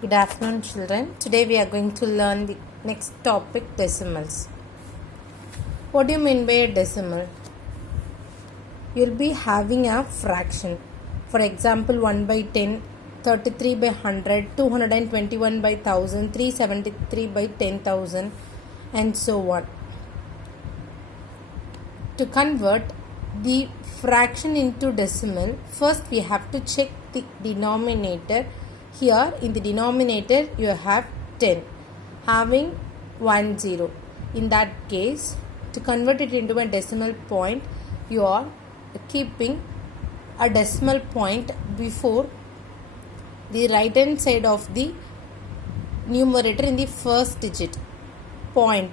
Good afternoon, children. Today we are going to learn the next topic, decimals. What do you mean by a decimal? You'll be having a fraction. For example, 1 by 10, 33 by 100, 221 by 1000, 373 by 10,000, and so on. To convert the fraction into decimal, first we have to check the denominator. Here in the denominator you have 10 having 1 0. In that case, to convert it into a decimal point, you are keeping a decimal point before the right hand side of the numerator in the first digit. Point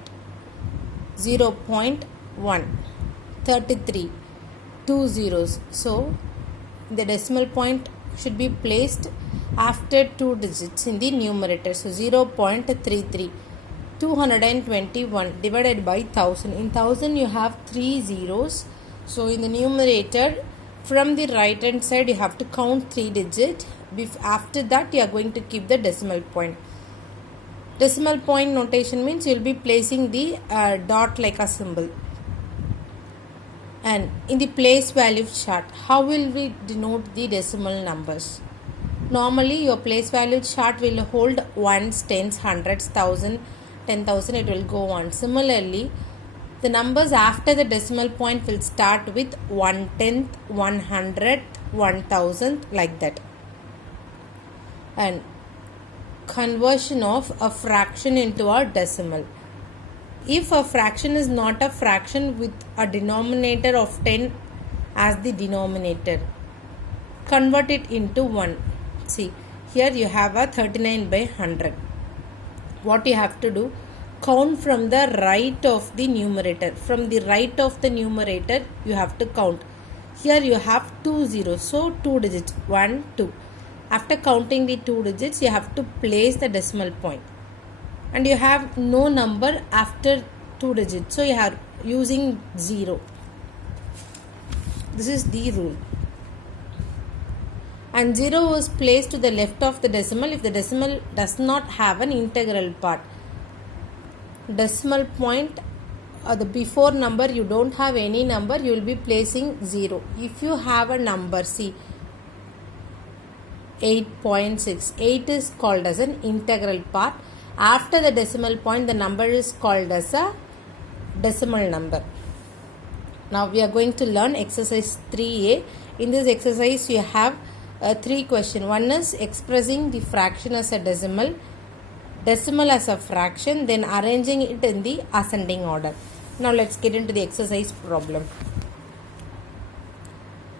0.1, 33, 2 zeros. So the decimal point should be placed after 2 digits in the numerator. So 0.33, 221 divided by 1000. In 1000 you have 3 zeros. So in the numerator, from the right hand side you have to count 3 digits. After that you are going to keep the decimal point. Decimal point notation means you will be placing the dot like a symbol. And in the place value chart, how will we denote the decimal numbers? Normally your place value chart will hold ones, tens, hundreds, thousand, 10,000, it will go on. Similarly, the numbers after the decimal point will start with 1/10th, 100th, 1000th, like that. And conversion of a fraction into a decimal. If a fraction is not a fraction with a denominator of 10 as the denominator, convert it into 1. See, here you have a 39 by 100. What you have to do, count from the right of the numerator. From the right of the numerator, you have to count. Here you have 2 zeros, so 2 digits, 1, 2. After counting the 2 digits, you have to place the decimal point. And you have no number after 2 digits, so you are using 0. This is the rule. And 0 is placed to the left of the decimal if the decimal does not have an integral part. Decimal point, the before number, you don't have any number, you will be placing 0. If you have a number, see, 8.6, 8 is called as an integral part. After the decimal point, the number is called as a decimal number. Now we are going to learn exercise 3a. In this exercise, you have 3 questions. One is expressing the fraction as a decimal as a fraction, then arranging it in the ascending order. Now let's get into the exercise problem.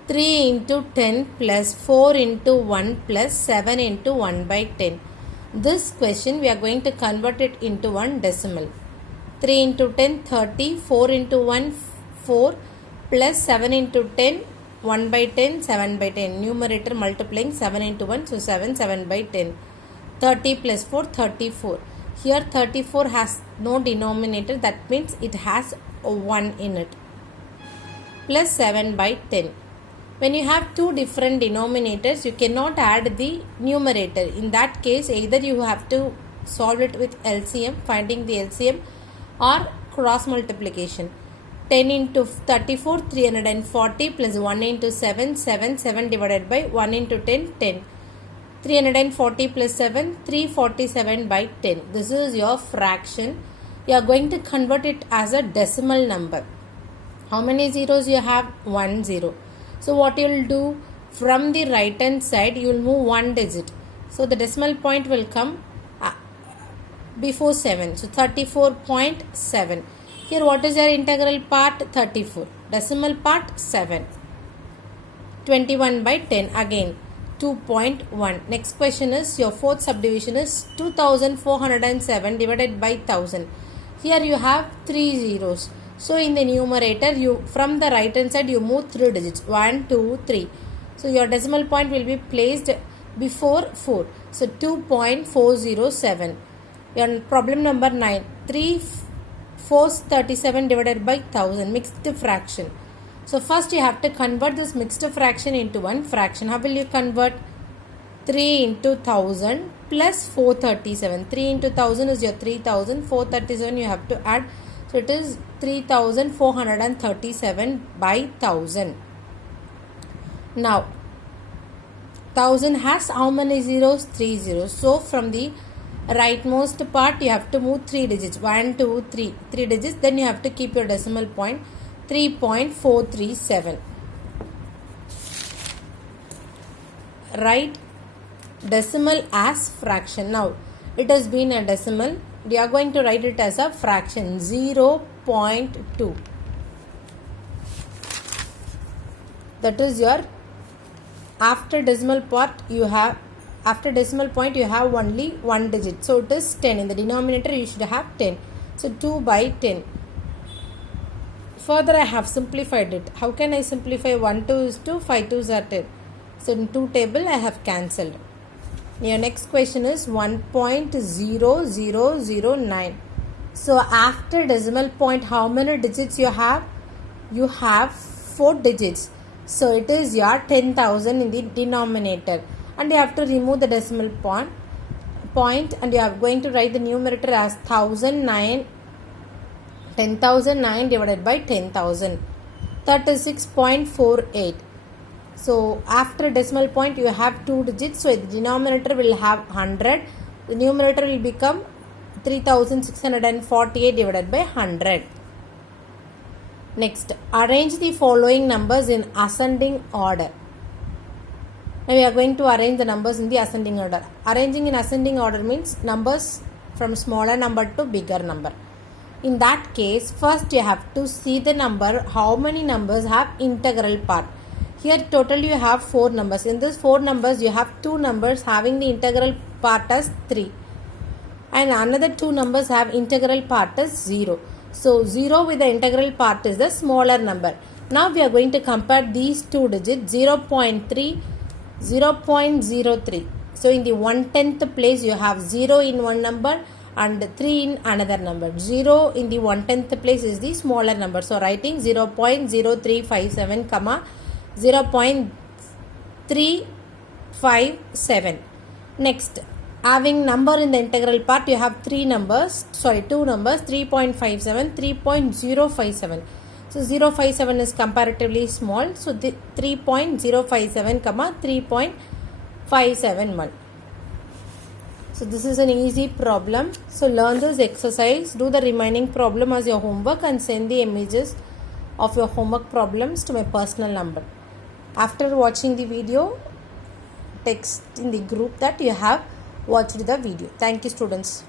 3 into 10 plus 4 into 1 plus 7 into 1 by 10. This question we are going to convert it into one decimal. 3 into 10, 30, 4 into 1, 4, plus 7 into 10, 1 by 10, 7 by 10. Numerator multiplying 7 into 1, so 7, 7 by 10. 30 plus 4, 34. Here 34 has no denominator, that means it has a 1 in it. Plus 7 by 10. When you have two different denominators, you cannot add the numerator. In that case, either you have to solve it with LCM, finding the LCM, or cross multiplication. 10 into 34, 340 plus 1 into 7, 7, 7 divided by 1 into 10, 10. 340 plus 7, 347 by 10. This is your fraction. You are going to convert it as a decimal number. How many zeros you have? 1 0. So what you will do, from the right hand side you will move 1 digit. So the decimal point will come before 7. So 34.7. Here what is your integral part? 34. Decimal part 7. 21 by 10 again. 2.1. Next question is, your fourth subdivision is 2407 divided by 1000. Here you have 3 zeros. So in the numerator, you from the right hand side you move 3 digits, 1, 2, 3. So your decimal point will be placed before 4. So 2.407. Your problem number 9. 3 4s 37 divided by 1000, mixed fraction. So first you have to convert this mixed fraction into one fraction. How will you convert? 3 into 1000 plus 437. 3 into 1000 is your 3000. 437 you have to add. So it is 3437 by 1000. Now 1000 has how many zeros? 3 zeros. So from the rightmost part you have to move 3 digits. 1, 2, 3. 3 digits. Then you have to keep your decimal point. 3.437. Write decimal as fraction. Now it has been a decimal. We are going to write it as a fraction. 0.2. That is your after decimal point you have only one digit. So it is 10. In the denominator you should have 10. So 2 by 10. Further I have simplified it. How can I simplify? 1 2 is 2, 5 2s are 10. So in 2 table I have cancelled. Your next question is 1.0009. So after decimal point how many digits you have? You have 4 digits. So it is your 10,000 in the denominator. And you have to remove the decimal point and you are going to write the numerator as 10,009 divided by 10,000. 36.48. So after decimal point you have 2 digits. So the denominator will have 100. The numerator will become 3648 divided by 100. Next, arrange the following numbers in ascending order. Now we are going to arrange the numbers in the ascending order. Arranging in ascending order means numbers from smaller number to bigger number. In that case, first you have to see the number, how many numbers have integral part. Here total you have 4 numbers. In this 4 numbers you have 2 numbers having the integral part as 3. And another 2 numbers have integral part as 0. So 0 with the integral part is the smaller number. Now we are going to compare these 2 digits 0.3, 0.03. So in the 1/10th place you have 0 in one number and 3 in another number. 0 in the 1/10th place is the smaller number. So writing 0.0357, 0.357. Next, having number in the integral part you have 2 numbers 3.57, 3.057. So 057 is comparatively small. So the 3.057, 3.571. So this is an easy problem. So learn this exercise, do the remaining problem as your homework and send the images of your homework problems to my personal number. After watching the video, text in the group that you have watched the video. Thank you, students.